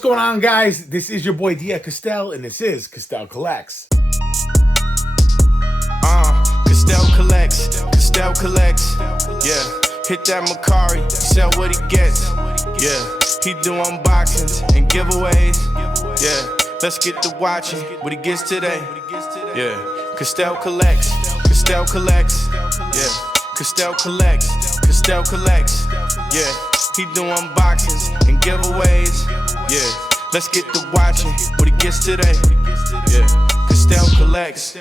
What's going on, guys? This is your boy Dia Castell, and this is Castell Collects. Castell collects, yeah. Hit that Macari, sell what he gets, yeah. He do unboxings and giveaways, yeah. Let's get to watching what he gets today, yeah. Castell collects, yeah. Castell collects, yeah. He do unboxings and giveaways, yeah. Let's get to watching what he gets today, yeah. Castell collects.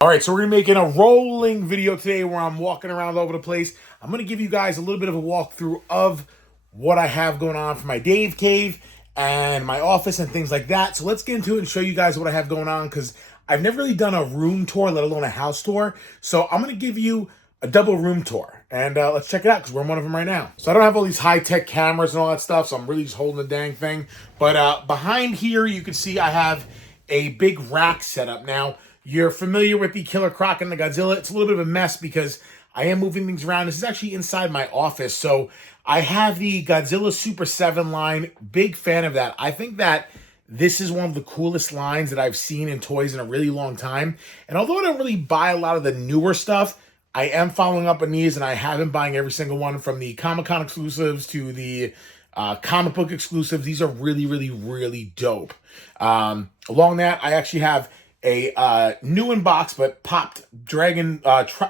All right, so we're going to be making a rolling video today where I'm walking around all over the place. I'm going to give you guys a little bit of a walkthrough of what I have going on for my Dave Cave and my office and things like that. So let's get into it and show you guys what I have going on, because I've never really done a room tour, let alone a house tour. So I'm going to give you a double room tour, and let's check it out, because we're in one of them right now. So I don't have all these high-tech cameras and all that stuff, so I'm really just holding the dang thing. But behind here, you can see I have a big rack set up. Now, you're familiar with the Killer Croc and the Godzilla. It's a little bit of a mess because I am moving things around. This is actually inside my office. So I have the Godzilla Super 7 line. Big fan of that. I think that this is one of the coolest lines that I've seen in toys in a really long time. And although I don't really buy a lot of the newer stuff, I am following up on these, and I have been buying every single one, from the Comic-Con exclusives to the comic book exclusives. These are really, really, really dope. Along that, I actually have a new in box but popped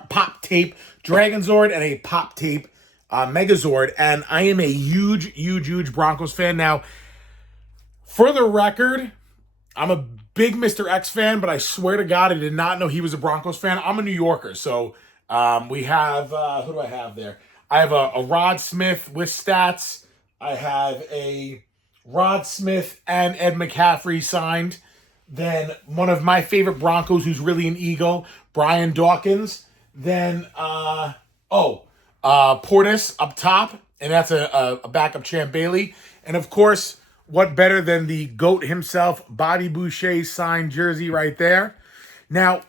pop tape Dragonzord and a pop tape Megazord, and I am a huge Broncos fan. Now, for the record, I'm a big Mr. X fan, but I swear to God, I did not know he was a Broncos fan. I'm a New Yorker, so we have who do I have there? I have a Rod Smith with stats. I have a Rod Smith and Ed McCaffrey signed. Then one of my favorite Broncos, who's really an Eagle, Brian Dawkins. Then, Portis up top, and that's a backup Champ Bailey. And of course, what better than the GOAT himself, Bobby Boucher signed jersey right there. Now,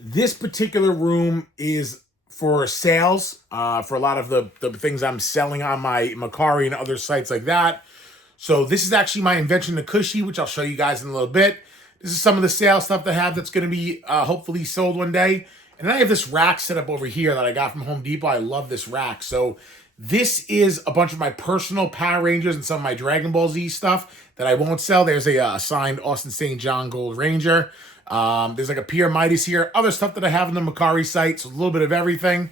this particular room is for sales, for a lot of the things I'm selling on my Macari and other sites like that. So this is actually my invention, the Cushy, which I'll show you guys in a little bit. This is some of the sale stuff that I have that's going to be hopefully sold one day. And then I have this rack set up over here that I got from Home Depot. I love this rack. So this is a bunch of my personal Power Rangers and some of my Dragon Ball Z stuff that I won't sell. There's a signed Austin St. John Gold Ranger. There's like a Pierre Midas here. Other stuff that I have on the Macari site. So a little bit of everything.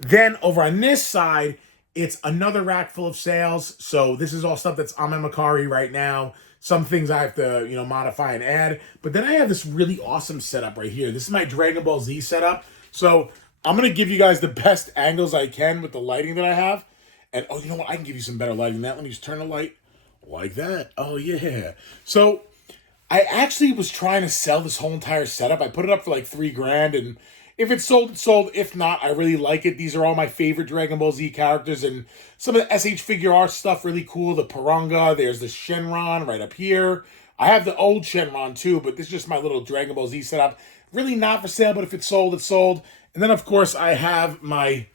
Then over on this side, it's another rack full of sales. So this is all stuff that's on my Macari right now. Some things I have to, modify and add. But then I have this really awesome setup right here. This is my Dragon Ball Z setup. So I'm going to give you guys the best angles I can with the lighting that I have. And, oh, you know what? I can give you some better lighting than that. Let me just turn the light like that. Oh, yeah. So I actually was trying to sell this whole entire setup. I put it up for like $3,000, and if it's sold, it's sold. If not, I really like it. These are all my favorite Dragon Ball Z characters, and some of the SH Figure Art stuff really cool. The Piranga, there's the Shenron right up here. I have the old Shenron too, but this is just my little Dragon Ball Z setup. Really not for sale, but if it's sold, it's sold. And then, of course, I have my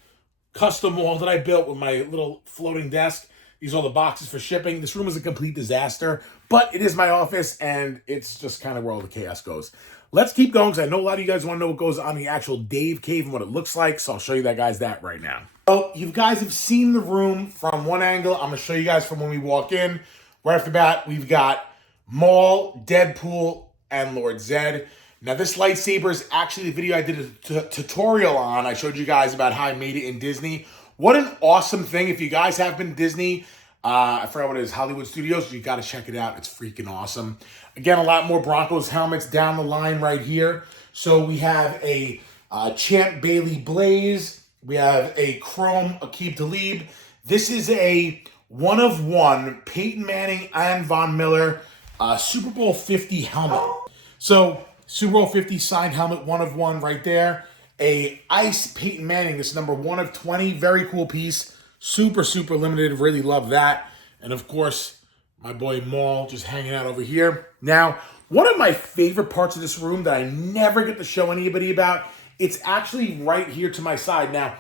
custom wall that I built with my little floating desk. These are all the boxes for shipping. This room is a complete disaster, but it is my office, and it's just kind of where all the chaos goes. Let's keep going, because I know a lot of you guys want to know what goes on the actual Dave Cave and what it looks like, so I'll show you that right now. So you guys have seen the room from one angle. I'm going to show you guys from when we walk in. Right off the bat, we've got Maul, Deadpool, and Lord Zed. Now, this lightsaber is actually the video I did a tutorial on. I showed you guys about how I made it in Disney. What an awesome thing. If you guys have been to Disney, I forgot what it is, Hollywood Studios, you got to check it out. It's freaking awesome. Again, a lot more Broncos helmets down the line right here. So we have a Champ Bailey Blaze. We have a Chrome Aqib Talib. This is a one-of-one Peyton Manning and Von Miller Super Bowl 50 helmet. So Super Bowl 50 signed helmet, one-of-one right there. A Ice Peyton Manning, this number 1 of 20. Very cool piece. Super limited. Really love that. And of course, my boy Maul just hanging out over here. Now, one of my favorite parts of this room that I never get to show anybody about, it's actually right here to my side. Now,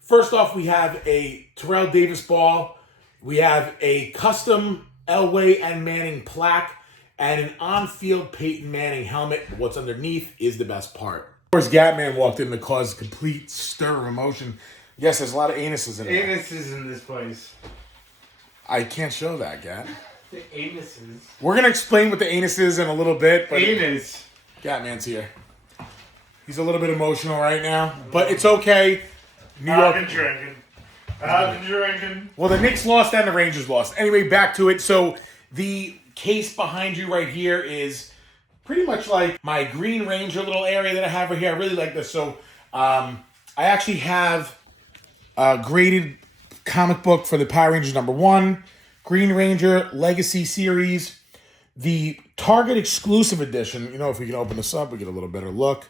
first off, we have a Terrell Davis ball. We have a custom Elway and Manning plaque, and an on-field Peyton Manning helmet. What's underneath is the best part. Of course, Gatman walked in to cause a complete stir of emotion. Yes, there's a lot of anuses in there. Anuses in this place. I can't show that, Gat. The anuses. We're going to explain what the anus is in a little bit. But Anus. Gatman's here. He's a little bit emotional right now, but it's okay. New York. I've been drinking. I've been drinking. Well, the Knicks lost and the Rangers lost. Anyway, back to it. So the case behind you right here is pretty much like my Green Ranger little area that I have right here. I really like this. So I actually have a graded comic book for the Power Rangers #1, Green Ranger Legacy Series, the Target exclusive edition. You know, if we can open this up, we get a little better look.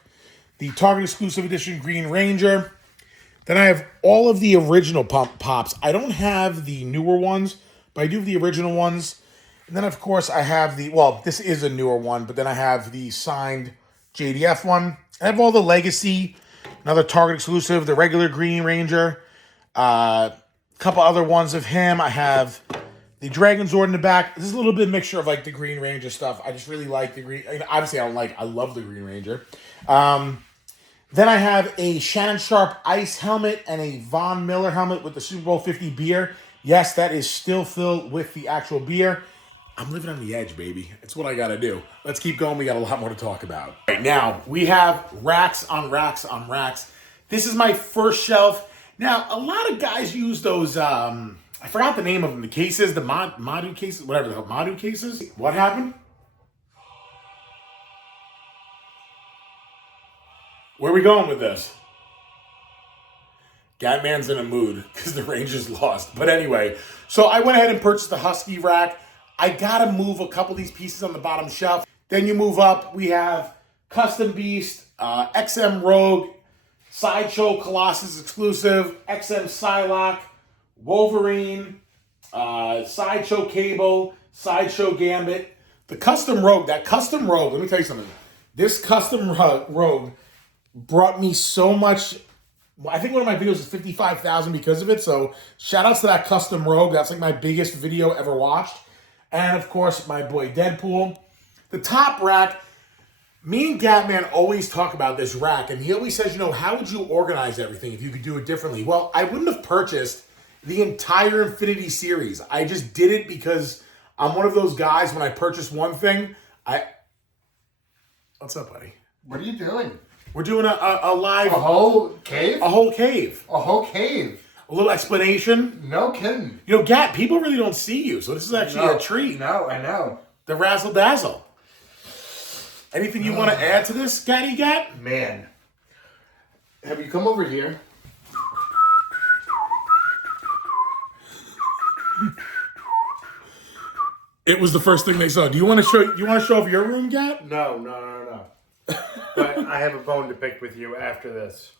The Target exclusive edition Green Ranger. Then I have all of the original pops. I don't have the newer ones, but I do have the original ones. And then, of course, I have the, well, this is a newer one, but then I have the signed JDF one. I have all the Legacy, another Target exclusive, the regular Green Ranger, a couple other ones of him. I have the Dragon Zord in the back. This is a little bit of mixture of, like, the Green Ranger stuff. I just really like the Green, obviously I love the Green Ranger. Then I have a Shannon Sharp Ice helmet and a Von Miller helmet with the Super Bowl 50 beer. Yes, that is still filled with the actual beer. I'm living on the edge, baby. It's what I got to do. Let's keep going. We got a lot more to talk about. Right now, we have racks on racks on racks. This is my first shelf. Now, a lot of guys use those, I forgot the name of them, the cases, the Madu cases, whatever the hell, Madu cases. What happened? Where are we going with this? Gatman's in a mood because the Rangers lost. But anyway, so I went ahead and purchased the Husky rack. I got to move a couple of these pieces on the bottom shelf. Then you move up. We have Custom Beast, XM Rogue, Sideshow Colossus exclusive, XM Psylocke, Wolverine, Sideshow Cable, Sideshow Gambit. The Custom Rogue, let me tell you something. This Custom Rogue brought me so much. I think one of my videos is 55,000 because of it. So shout outs to that Custom Rogue. That's like my biggest video ever watched. And of course, my boy Deadpool. The top rack, me and Gatman always talk about this rack. And he always says, you know, how would you organize everything if you could do it differently? Well, I wouldn't have purchased the entire Infinity series. I just did it because I'm one of those guys, when I purchase one thing, What's up, buddy? What are you doing? We're doing a live... A whole cave? A whole cave. A whole cave. A little explanation. No kidding. You know, Gat, people really don't see you, so this is actually a treat. No, I know. The razzle dazzle. Anything you want to add to this, Gatty Gat? Man. Have you come over here? It was the first thing they saw. Do you want to show? You want to show off your room, Gat? No. But I have a bone to pick with you after this.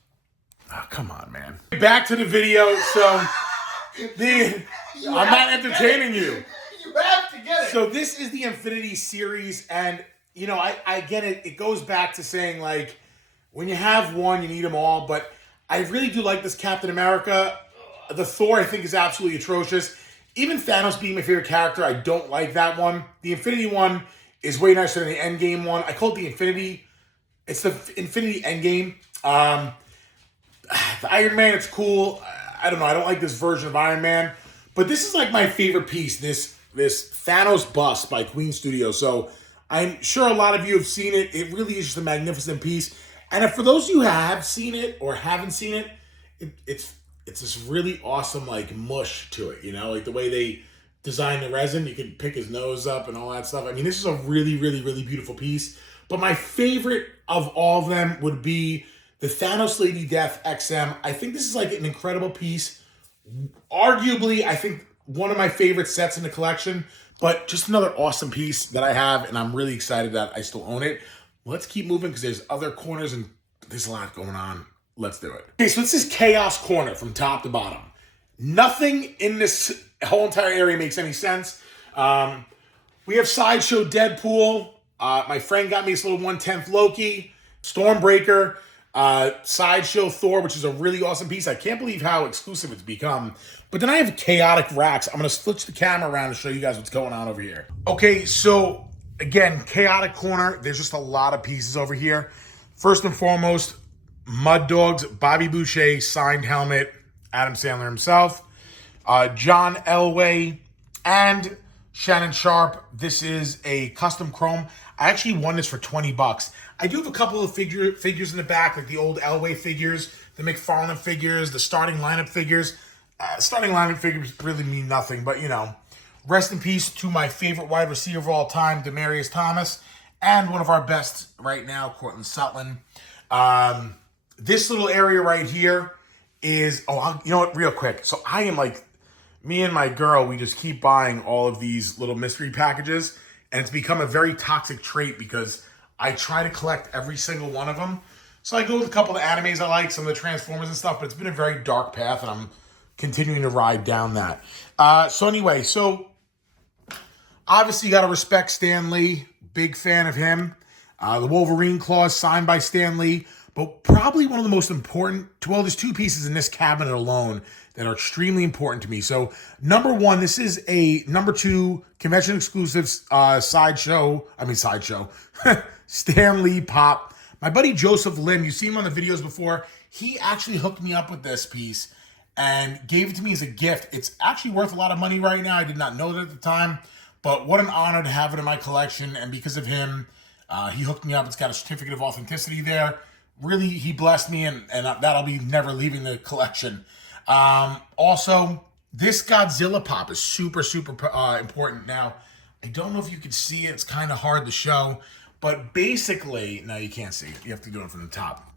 Oh, come on, man. Back to the video. So, I'm not entertaining you. You have to get it. So this is the Infinity series, and you know, I get it. It goes back to saying, like, when you have one, you need them all. But I really do like this Captain America. The Thor, I think, is absolutely atrocious. Even Thanos being my favorite character, I don't like that one. The Infinity one is way nicer than the Endgame one. I call it the Infinity. It's the Infinity Endgame. The Iron Man, it's cool. I don't know. I don't like this version of Iron Man. But this is like my favorite piece, this Thanos bust by Queen Studio. So I'm sure a lot of you have seen it. It really is just a magnificent piece. And if for those of you who have seen it or haven't seen it, it's this really awesome, like, mush to it, you know? Like, the way they design the resin, you can pick his nose up and all that stuff. I mean, this is a really, really, really beautiful piece. But my favorite of all of them would be the Thanos Lady Death XM. I think this is, like, an incredible piece. Arguably, I think one of my favorite sets in the collection. But just another awesome piece that I have, and I'm really excited that I still own it. Let's keep moving because there's other corners and there's a lot going on. Let's do it. Okay, so this is Chaos Corner from top to bottom. Nothing in this whole entire area makes any sense. We have Sideshow Deadpool. My friend got me this little 1/10 Loki. Stormbreaker. Sideshow Thor, which is a really awesome piece. I can't believe how exclusive it's become. But then I have Chaotic Racks. I'm going to switch the camera around and show you guys what's going on over here. Okay, so again, Chaotic Corner. There's just a lot of pieces over here. First and foremost, Mud Dogs, Bobby Boucher, signed helmet, Adam Sandler himself, John Elway, and Shannon Sharp. This is a custom chrome. I actually won this for 20 bucks. I do have a couple of figures in the back, like the old Elway figures, the McFarlane figures, the starting lineup figures. Starting lineup figures really mean nothing, but you know. Rest in peace to my favorite wide receiver of all time, Demaryius Thomas, and one of our best right now, Cortland Sutton. This little area right here is, you know what, real quick. So I am like, me and my girl, we just keep buying all of these little mystery packages, and it's become a very toxic trait because I try to collect every single one of them. So I go with a couple of animes I like, some of the Transformers and stuff, but it's been a very dark path, and I'm continuing to ride down that. So anyway, obviously you got to respect Stan Lee. Big fan of him. The Wolverine claws signed by Stan Lee. But probably one of the most important, well, there's two pieces in this cabinet alone that are extremely important to me. So number one, this is a number 2 convention exclusive sideshow, Stan Lee pop. My buddy Joseph Lim, you've seen him on the videos before. He actually hooked me up with this piece and gave it to me as a gift. It's actually worth a lot of money right now. I did not know that at the time, but what an honor to have it in my collection. And because of him, he hooked me up. It's got a certificate of authenticity there. Really, he blessed me, and that'll be never leaving the collection. Also, this Godzilla pop is super, super important. Now, I don't know if you can see it. It's kind of hard to show. But basically, no, you can't see. You have to do it from the top.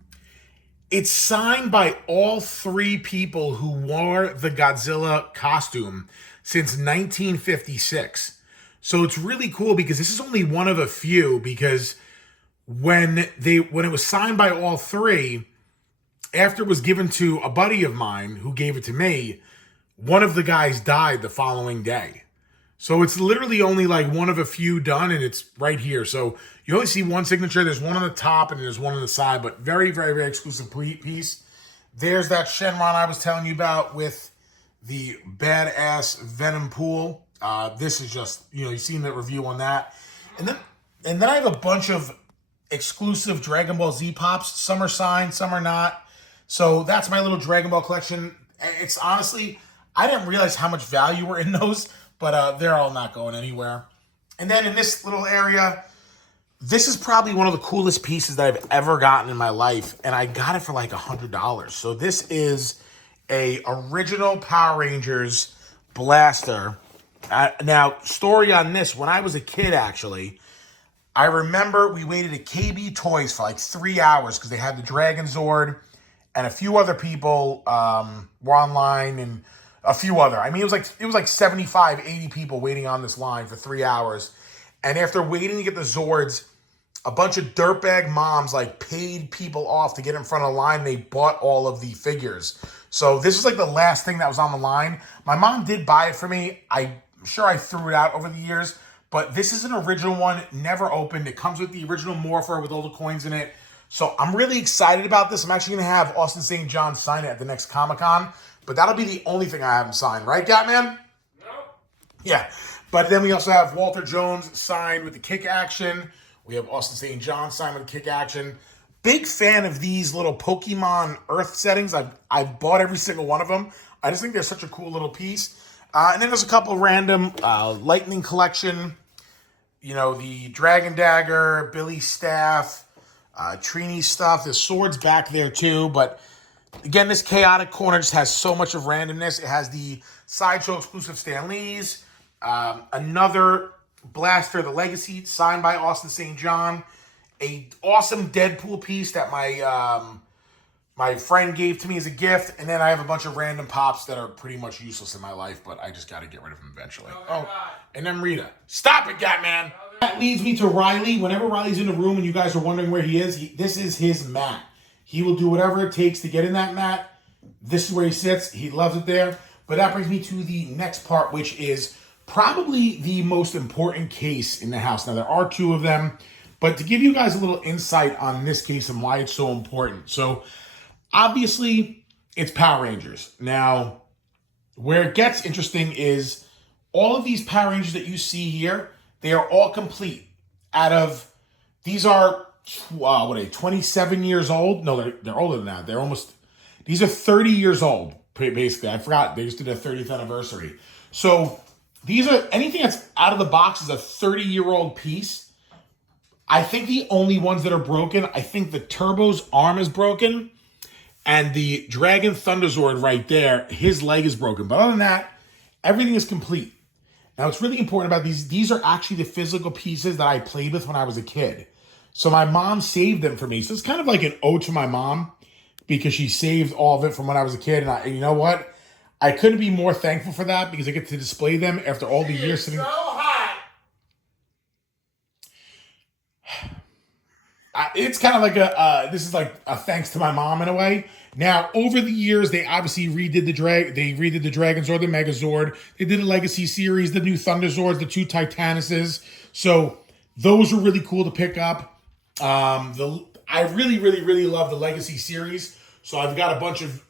It's signed by all 3 people who wore the Godzilla costume since 1956. So it's really cool because this is only one of a few, because when it was signed by all 3, after it was given to a buddy of mine who gave it to me, one of the guys died the following day. So it's literally only like one of a few done, and it's right here. So you only see one signature. There's one on the top and there's one on the side, but very, very, very exclusive piece. There's that Shenron I was telling you about with the badass Venom pool. This is just, you've seen the review on that. And then I have a bunch of exclusive Dragon Ball Z pops. Some are signed, some are not. So that's my little Dragon Ball collection. It's honestly, I didn't realize how much value were in those, but they're all not going anywhere. And then in this little area, this is probably one of the coolest pieces that I've ever gotten in my life, and I got it for like $100. So this is a original Power Rangers blaster. Now, story on this, when I was a kid, actually, I remember we waited at KB Toys for like 3 hours because they had the Dragon Zord, and a few other people were online, and a few other. I mean, it was like 75, 80 people waiting on this line for 3 hours. And after waiting to get the Zords, a bunch of dirtbag moms like paid people off to get in front of the line. They bought all of the figures. So this is like the last thing that was on the line. My mom did buy it for me. I'm sure I threw it out over the years, but this is an original one, never opened. It comes with the original Morpher with all the coins in it. So I'm really excited about this. I'm actually going to have Austin St. John sign it at the next Comic-Con, but that'll be the only thing I haven't signed. Right, Gatman? No. Yeah. But then we also have Walter Jones signed with the kick action. We have Austin St. John signed with the kick action. Big fan of these little Pokemon Earth settings. I've bought every single one of them. I just think they're such a cool little piece. And then there's a couple random Lightning collection. The Dragon Dagger, Billy Staff, Trini stuff. There's swords back there too. But again, this Chaotic Corner just has so much of randomness. It has the Sideshow exclusive Stan Lee's. Another blaster, the Legacy, signed by Austin St. John. A awesome Deadpool piece that my friend gave to me as a gift. And then I have a bunch of random pops that are pretty much useless in my life, but I just got to get rid of them eventually. And then Rita. Stop it, Gatman! That leads me to Riley. Whenever Riley's in the room and you guys are wondering where he is, this is his mat. He will do whatever it takes to get in that mat. This is where he sits. He loves it there. But that brings me to the next part, which is probably the most important case in the house. Now, there are 2 of them. But to give you guys a little insight on this case and why it's so important. So obviously it's Power Rangers. Now, where it gets interesting is all of these Power Rangers that you see here, they are all complete. These are, 27 years old? No, they're older than that. These are 30 years old, basically. I forgot, they just did a 30th anniversary. So anything that's out of the box is a 30-year-old piece. I think the only ones that are broken, I think the Turbo's arm is broken, and the Dragon Thunderzord right there, his leg is broken. But other than that, everything is complete. Now, what's really important about these are actually the physical pieces that I played with when I was a kid. So my mom saved them for me. So it's kind of like an ode to my mom because she saved all of it from when I was a kid. And you know what? I couldn't be more thankful for that because I get to display them after all the years sitting. So hot. It's kind of like this is like a thanks to my mom in a way. Now, over the years, they obviously redid the Dragons or the Megazord. They did the Legacy series, the new Thunderzords, the two Titanuses. So those were really cool to pick up. I really, really, really love the Legacy series. So I've got a bunch of,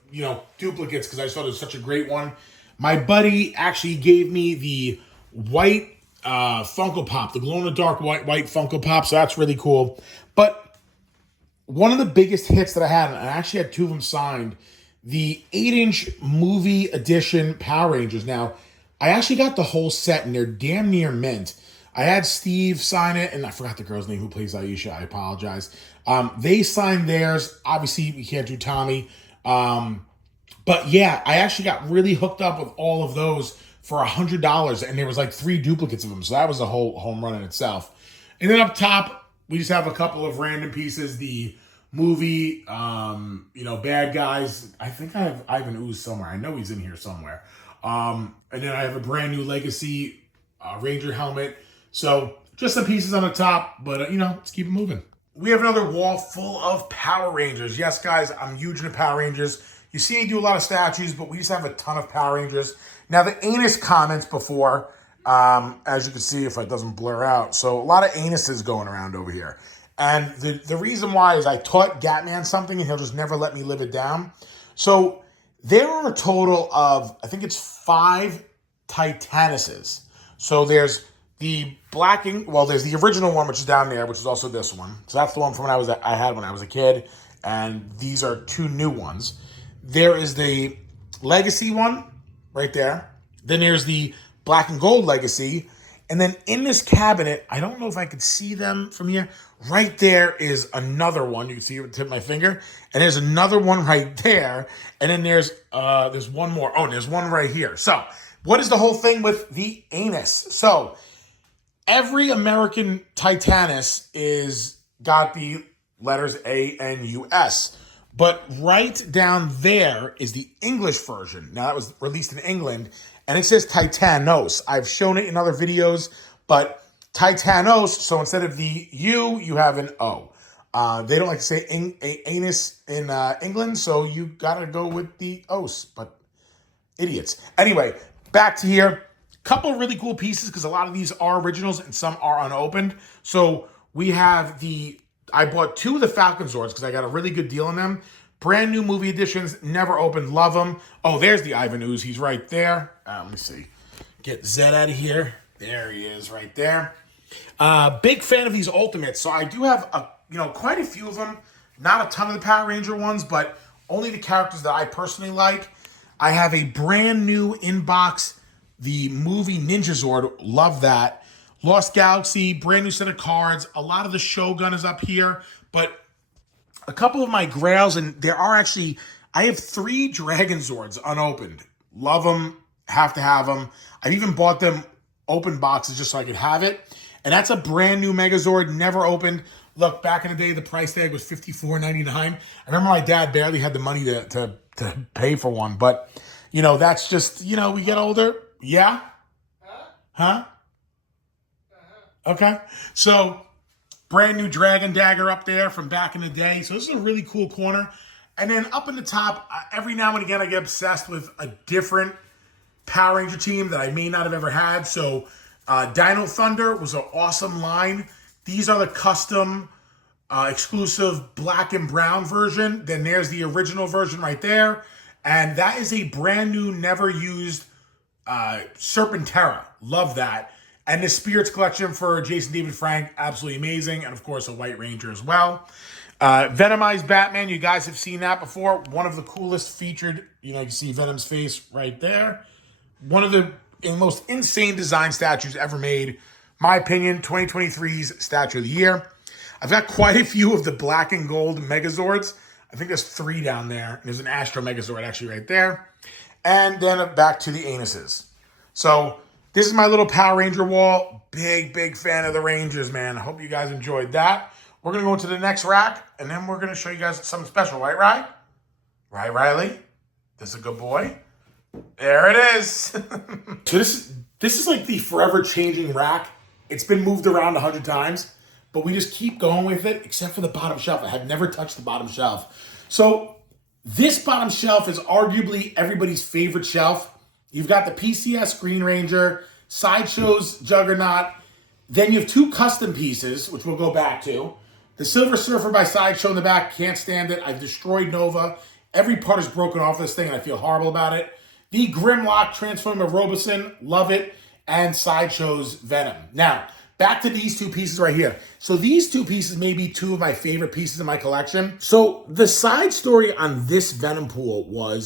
duplicates because I thought it was such a great one. My buddy actually gave me the white Funko Pop, the glow-in-the-dark white Funko Pop. So that's really cool. But one of the biggest hits that I had, and I actually had two of them signed, the 8-inch movie edition Power Rangers. Now, I actually got the whole set, and they're damn near mint. I had Steve sign it, and I forgot the girl's name who plays Aisha. I apologize. They signed theirs. Obviously, we can't do Tommy. But yeah, I actually got really hooked up with all of those for $100, and there was like 3 duplicates of them. So that was a whole home run in itself. And then up top, we just have a couple of random pieces. The movie, Bad Guys. I think I have Ivan Ooze somewhere. I know he's in here somewhere. And then I have a brand new Legacy Ranger helmet. So just some pieces on the top, but let's keep it moving. We have another wall full of Power Rangers. Yes, guys, I'm huge into Power Rangers. You see me do a lot of statues, but we just have a ton of Power Rangers. Now, the anus comments before, as you can see if it doesn't blur out. So a lot of anuses going around over here. And the reason why is I taught Gatman something, and he'll just never let me live it down. So there are a total of, I think it's 5 Titanuses. So there's the there's the original one, which is down there, which is also this one. So that's the one from I had when I was a kid. And these are 2 new ones. There is the Legacy one right there. Then there's the Black and Gold Legacy. And then in this cabinet, I don't know if I could see them from here. Right there is another one. You can see it with the tip of my finger. And there's another one right there. And then there's one more. Oh, and there's one right here. So what is the whole thing with the anus? So every American Titanus is got the letters A-N-U-S. But right down there is the English version. Now, that was released in England, and it says Titanos. I've shown it in other videos, but Titanos, so instead of the U, you have an O. They don't like to say anus in England, so you got to go with the Os, but idiots. Anyway, back to here. Couple of really cool pieces because a lot of these are originals and some are unopened. So we have I bought 2 of the Falcon Zords because I got a really good deal on them. Brand new movie editions, never opened, love them. Oh, there's the Ivan Ooze. He's right there. Let me see. Get Zed out of here. There he is right there. Big fan of these Ultimates. So I do have quite a few of them. Not a ton of the Power Ranger ones, but only the characters that I personally like. I have a brand new inbox, the movie Ninja Zord. Love that. Lost Galaxy, brand new set of cards. A lot of the Shogun is up here, but a couple of my grails, and I have 3 Dragon Zords unopened. Love them, have to have them. I've even bought them open boxes just so I could have it. And that's a brand new Megazord, never opened. Look, back in the day, the price tag was $54.99. I remember my dad barely had the money to pay for one, but, that's just, we get older. Yeah? Huh? Okay, so brand new Dragon Dagger up there from back in the day. So this is a really cool corner. And then up in the top, every now and again, I get obsessed with a different Power Ranger team that I may not have ever had. So Dino Thunder was an awesome line. These are the custom exclusive black and brown version. Then there's the original version right there. And that is a brand new, never used Serpentera. Love that. And the Spirits collection for Jason David Frank, absolutely amazing. And of course, a White Ranger as well. Venomized Batman, you guys have seen that before. One of the coolest featured, you can see Venom's face right there. One of the most insane design statues ever made. My opinion, 2023's Statue of the Year. I've got quite a few of the black and gold Megazords. I think there's 3 down there. There's an Astro Megazord actually right there. And then back to the anuses. So this is my little Power Ranger wall. Big, big fan of the Rangers, man. I hope you guys enjoyed that. We're going to go into the next rack, and then we're going to show you guys something special. Right, Ry? Right, Riley? This is a good boy. There it is. So this is like the forever changing rack. It's been moved around 100 times, but we just keep going with it, except for the bottom shelf. I have never touched the bottom shelf. So this bottom shelf is arguably everybody's favorite shelf. You've got the PCS Green Ranger, Sideshow's Juggernaut. Then you have 2 custom pieces, which we'll go back to. The Silver Surfer by Sideshow in the back, can't stand it. I've destroyed Nova. Every part is broken off this thing, and I feel horrible about it. The Grimlock Transformer Robeson, love it. And Sideshow's Venom. Now, back to these 2 pieces right here. So these 2 pieces may be 2 of my favorite pieces in my collection. So the side story on this Venom pool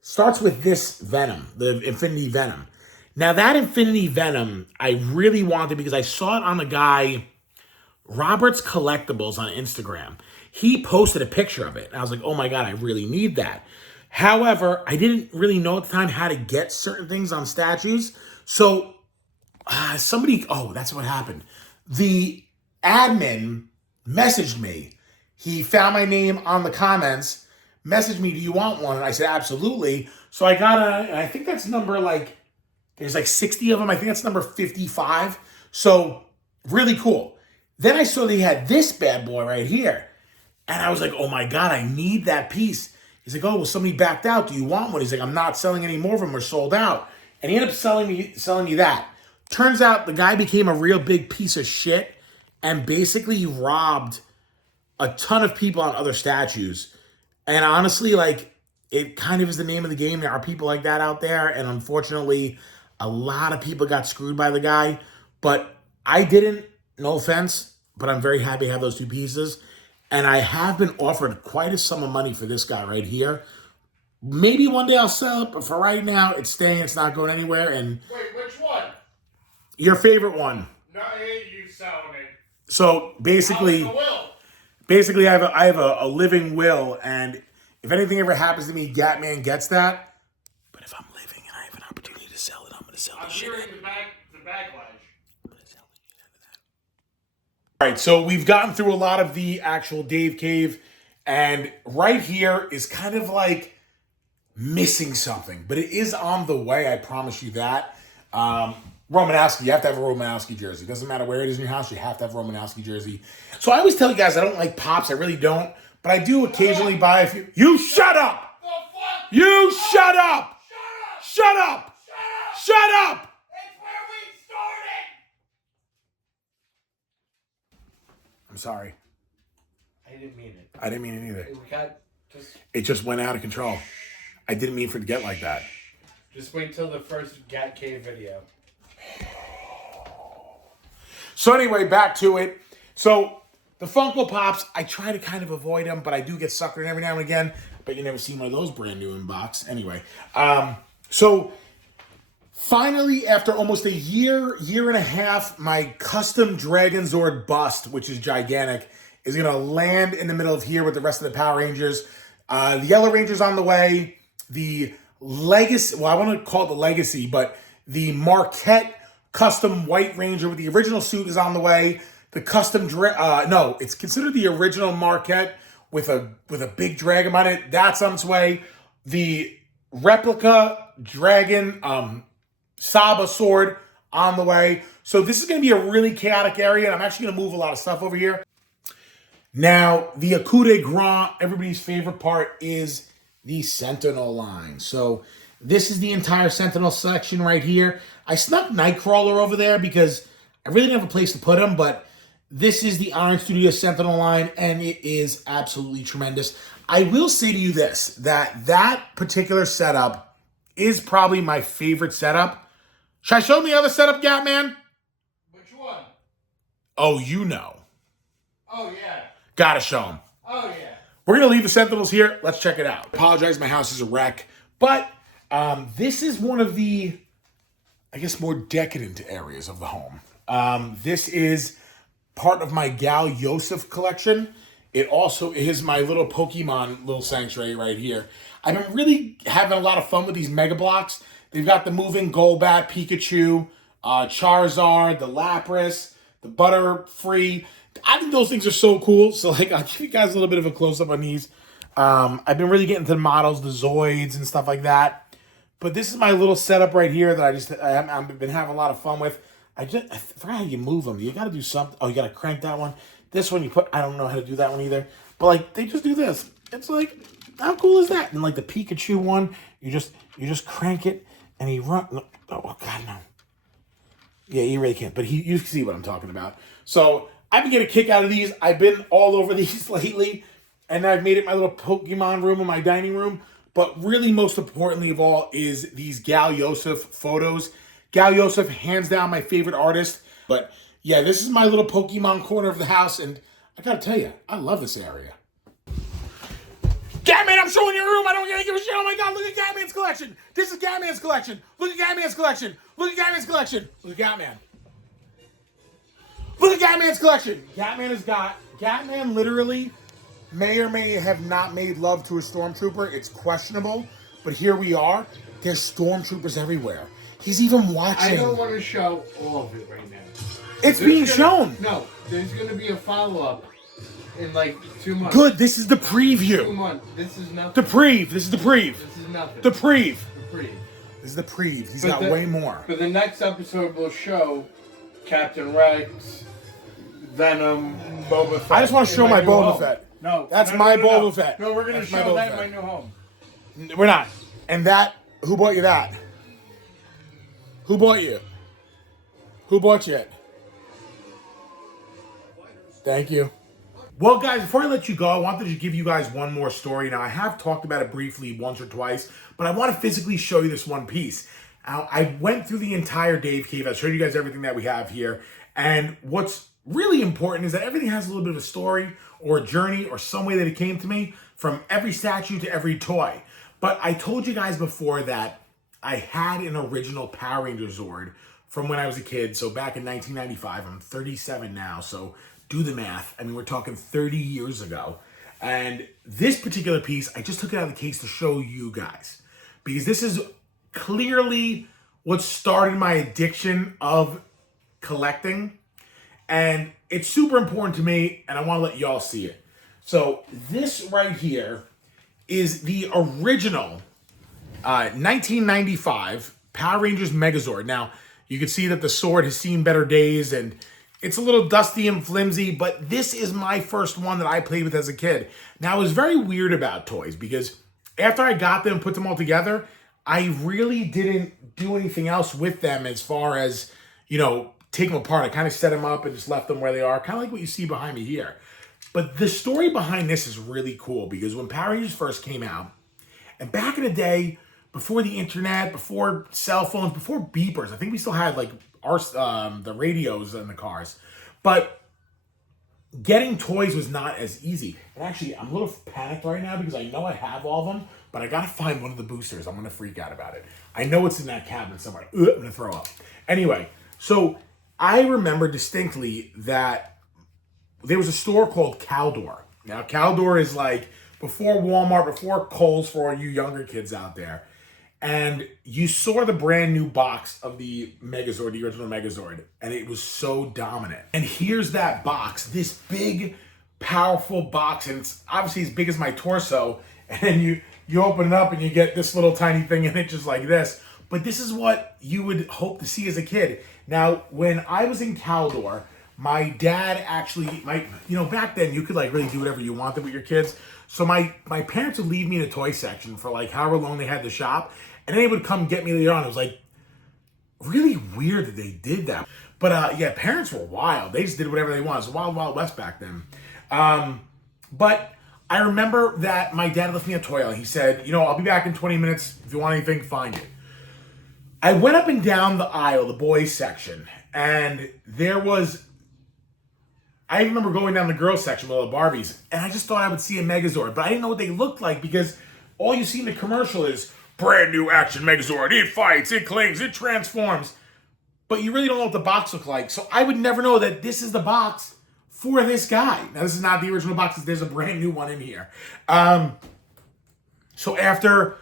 starts with this Venom, the Infinity Venom. Now that Infinity Venom, I really wanted because I saw it on the guy Robert's Collectibles on Instagram. He posted a picture of it. And I was like, oh my God, I really need that. However, I didn't really know at the time how to get certain things on statues. So that's what happened. The admin messaged me. He found my name on the comments, messaged me, do you want one? And I said, absolutely. So I got I think that's number there's 60 of them. I think that's number 55. So really cool. Then I saw that he had this bad boy right here. And I was like, oh my God, I need that piece. He's like, oh, well, somebody backed out. Do you want one? He's like, I'm not selling any more of them. We're sold out. And he ended up selling me that. Turns out the guy became a real big piece of shit and basically robbed a ton of people on other statues. And honestly, it kind of is the name of the game. There are people like that out there. And unfortunately, a lot of people got screwed by the guy. But I didn't. No offense, but I'm very happy to have those 2 pieces. And I have been offered quite a sum of money for this guy right here. Maybe one day I'll sell it, but for right now, it's staying. It's not going anywhere. And wait, which one? Your favorite one. No, you selling it. So basically, I have a living will, and if anything ever happens to me, Gatman gets that. But if I'm living and I have an opportunity to sell it, I'm going to sell the shit. I'm hearing the backlash. All right, so we've gotten through a lot of the actual Dave Cave, and right here is kind of missing something, but it is on the way, I promise you that. Romanowski, you have to have a Romanowski jersey. Doesn't matter where it is in your house, you have to have a Romanowski jersey. So I always tell you guys I don't like Pops, I really don't, but I do occasionally buy a few. You shut up! You shut up! Shut up! Shut up! It's where we started! I'm sorry. I didn't mean it. I didn't mean it either. It It just went out of control. I didn't mean for it to get like that. Just wait till the first Gat Cave video. So anyway, back to it. So the Funko Pops, I try to kind of avoid them, but I do get suckered every now and again. But you never seen one of those brand new in box. Anyway, so finally, after almost a year and a half, my custom Dragon Zord bust, which is gigantic, is going to land in the middle of here with the rest of the Power Rangers. The Yellow Ranger's on the way. The Legacy, well, I want to call it the Legacy, but the Marquette custom White Ranger with the original suit is on the way. The custom, no, it's considered the original Marquette with a big dragon on it. That's on its way. The replica dragon Saba sword on the way. So this is going to be a really chaotic area, and I'm actually going to move a lot of stuff over here. Now, the coup de grace, everybody's favorite part, is the Sentinel line. So this is the entire Sentinel section right here. I snuck Nightcrawler over there because I really didn't have a place to put him, but This is the Iron Studio Sentinel line, and it is absolutely tremendous. I will say to you this, that particular setup is probably my favorite setup. Should I show them the other setup, Gatman? Which one? Oh, you know. Oh, yeah. Gotta show them. Oh, yeah. We're going to leave the Sentinels here. Let's check it out. Apologize, my house is a wreck. But this is one of the, I guess, more decadent areas of the home. This is part of my Gal Yosef collection. It also is my little Pokemon little sanctuary right here. I've been really having a lot of fun with these Mega Blocks. They've got the moving Golbat, Pikachu, Charizard, the Lapras, the Butterfree. I think those things are so cool. So, like, I'll give you guys a little bit of a close-up on these. I've been really getting to the models, the Zoids and stuff like that. But this is my little setup right here that I've been having a lot of fun with. I forgot how you move them. You got to do something. Oh, you got to crank that one. This one I don't know how to do that one either. But, like, they just do this. It's like, how cool is that? And, like, the Pikachu one, you just crank it and he run. Oh, God, no. Yeah, you really can't. But you see what I'm talking about. So, I've been getting a kick out of these. I've been all over these lately. And I've made it my little Pokemon room in my dining room. But really, most importantly of all, is these Gal Yosef photos. Gal Yosef, hands down, my favorite artist. But yeah, this is my little Pokemon corner of the house. And I gotta tell you, I love this area. Gatman, I'm showing your room. I don't give a shit. Oh my God, look at Gatman's collection. This is Gatman's collection. Look at Gatman's collection. Look at Gatman's collection. Look at Gatman. Look at Gatman's collection. Gatman literally may or may have not made love to a stormtrooper. It's questionable, but here we are. There's stormtroopers everywhere. He's even watching. I don't want to show all of it right now. It's being shown. No, there's going to be a follow-up in like 2 months. Good, this is the preview. 2 months. This is nothing. This is the preview. This is nothing. The preview. The preview. This is the preview. He's got way more. But the next episode will show Captain Rex, Venom, Boba Fett. I just want to show my Boba Fett. No. That's my Boba Fett. No, we're going to show that in my new home. We're not. And that, who bought you that? Who bought you? Who bought you it? Thank you. Well, guys, before I let you go, I wanted to give you guys one more story. Now, I have talked about it briefly once or twice, but I want to physically show you this one piece. Now, I went through the entire Dave Cave. I showed you guys everything that we have here. And what's really important is that everything has a little bit of a story or a journey or some way that it came to me, from every statue to every toy. But I told you guys before that I had an original Power Ranger Zord from when I was a kid. So back in 1995, I'm 37 now. So do the math. I mean, we're talking 30 years ago. And this particular piece, I just took it out of the case to show you guys, because this is clearly what started my addiction of collecting. And it's super important to me, and I want to let y'all see it. So this right here is the original 1995 Power Rangers Megazord. Now, you can see that the sword has seen better days, and it's a little dusty and flimsy, but this is my first one that I played with as a kid. Now, I was very weird about toys, because after I got them and put them all together, I really didn't do anything else with them as far as, you know, take them apart. I kind of set them up and just left them where they are, kind of like what you see behind me here. But the story behind this is really cool, because when Power Rangers first came out, and back in the day, before the internet, before cell phones, before beepers, I think we still had like the radios in the cars, but getting toys was not as easy. And actually, I'm a little panicked right now because I know I have all of them, but I gotta find one of the boosters. I'm gonna freak out about it. I know it's in that cabinet somewhere. I'm gonna throw up. Anyway, so I remember distinctly that there was a store called Caldor. Now, Caldor is like before Walmart, before Kohl's for all you younger kids out there. And you saw the brand new box of the Megazord, the original Megazord, and it was so dominant. And here's that box, this big, powerful box, and it's obviously as big as my torso. And you open it up and you get this little tiny thing in it just like this. But this is what you would hope to see as a kid. Now, when I was in Caldor, my dad actually, back then you could like really do whatever you wanted with your kids. So my parents would leave me in the toy section for like however long they had to shop. And then they would come get me later on. It was like really weird that they did that. But yeah, parents were wild. They just did whatever they wanted. It was Wild Wild West back then. But I remember that my dad left me a toy. He said, I'll be back in 20 minutes. If you want anything, find it. I went up and down the aisle, the boys section, and I remember going down the girls section with all the Barbies, and I just thought I would see a Megazord, but I didn't know what they looked like because all you see in the commercial is brand new action Megazord. It fights, it clings, it transforms. But you really don't know what the box looked like. So I would never know that this is the box for this guy. Now, this is not the original box. There's a brand new one in here. So after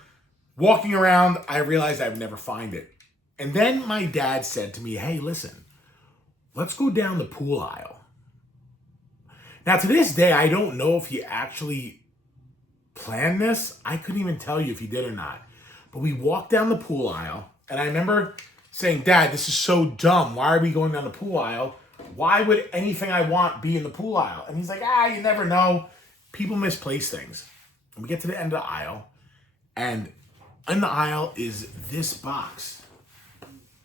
walking around, I realized I'd never find it. And then my dad said to me, hey, listen, let's go down the pool aisle. Now, to this day, I don't know if he actually planned this. I couldn't even tell you if he did or not. But we walked down the pool aisle, and I remember saying, Dad, this is so dumb. Why are we going down the pool aisle? Why would anything I want be in the pool aisle? And he's like, you never know. People misplace things. And we get to the end of the aisle, and in the aisle is this box.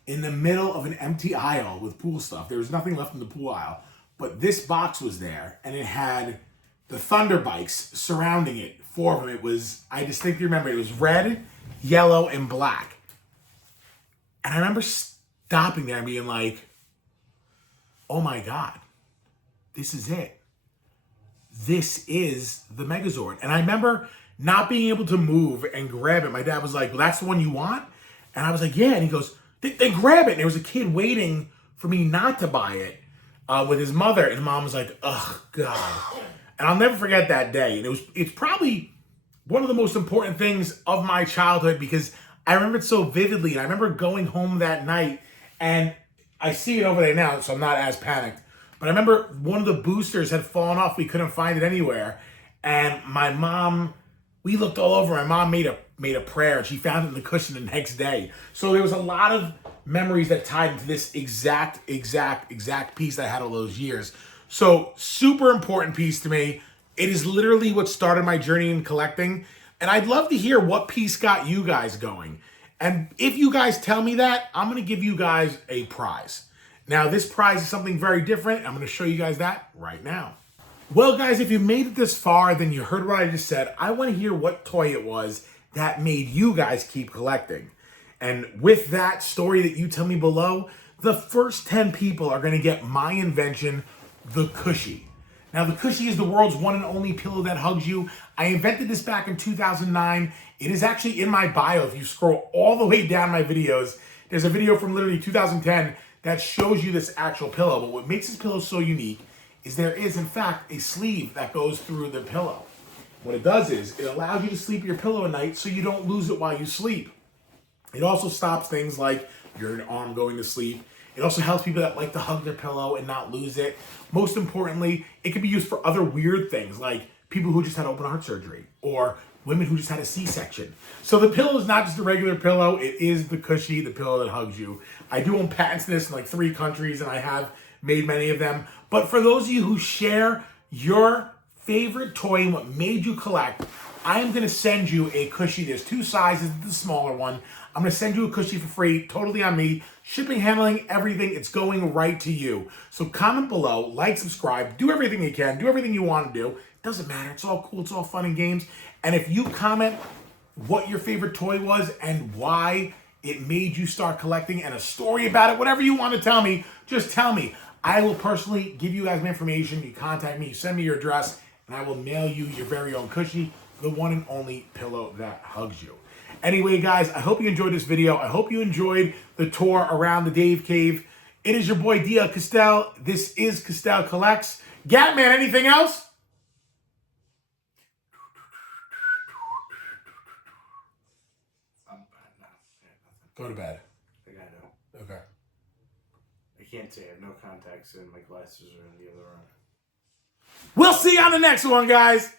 In the middle of an empty aisle with pool stuff. There was nothing left in the pool aisle. But this box was there, and it had the Thunder bikes surrounding it. 4 of them. It was, I distinctly remember, it was red, yellow, and black. And I remember stopping there and being like, oh my God, this is it. This is the Megazord. And I remember not being able to move and grab it. My dad was like, well, that's the one you want? And I was like, yeah. And he goes, then grab it. And there was a kid waiting for me not to buy it. With his mother, and mom was like, "Oh God," and I'll never forget that day. And it's probably one of the most important things of my childhood because I remember it so vividly. And I remember going home that night, and I see it over there now, so I'm not as panicked. But I remember one of the boosters had fallen off. We couldn't find it anywhere, and my mom, we looked all over. My mom made a prayer, and she found it in the cushion the next day. So there was a lot of memories that tied into this exact piece that I had all those years. So super important piece to me. It is literally what started my journey in collecting. And I'd love to hear what piece got you guys going. And if you guys tell me that, I'm going to give you guys a prize. Now, this prize is something very different. I'm going to show you guys that right now. Well, guys, if you made it this far, then you heard what I just said. I want to hear what toy it was that made you guys keep collecting. And with that story that you tell me below, the first 10 people are going to get my invention, the Cushy. Now, the Cushy is the world's one and only pillow that hugs you. I invented this back in 2009. It is actually in my bio. If you scroll all the way down my videos, there's a video from literally 2010 that shows you this actual pillow. But what makes this pillow so unique is there is, in fact, a sleeve that goes through the pillow. What it does is it allows you to sleep your pillow at night so you don't lose it while you sleep. It also stops things like your arm going to sleep. It also helps people that like to hug their pillow and not lose it. Most importantly, it can be used for other weird things like people who just had open heart surgery or women who just had a C-section. So the pillow is not just a regular pillow. It is the Cushy, the pillow that hugs you. I do own patents to this in like 3 countries, and I have made many of them. But for those of you who share your favorite toy and what made you collect, I am going to send you a Cushy. There's 2 sizes, the smaller one. I'm going to send you a Cushy for free, totally on me. Shipping, handling, everything, it's going right to you. So comment below, like, subscribe, do everything you can, do everything you want to do. Doesn't matter, it's all cool, it's all fun and games. And if you comment what your favorite toy was and why it made you start collecting and a story about it, whatever you want to tell me, just tell me. I will personally give you guys my information. You contact me, you send me your address, and I will mail you your very own Cushy, the one and only pillow that hugs you. Anyway, guys, I hope you enjoyed this video. I hope you enjoyed the tour around the Dave Cave. It is your boy, Dia Castell. This is Castell Collects. Gatman, anything else? Go to bed. I think I know. Okay. I can't say I have no contacts and my glasses are in the other room. We'll see you on the next one, guys.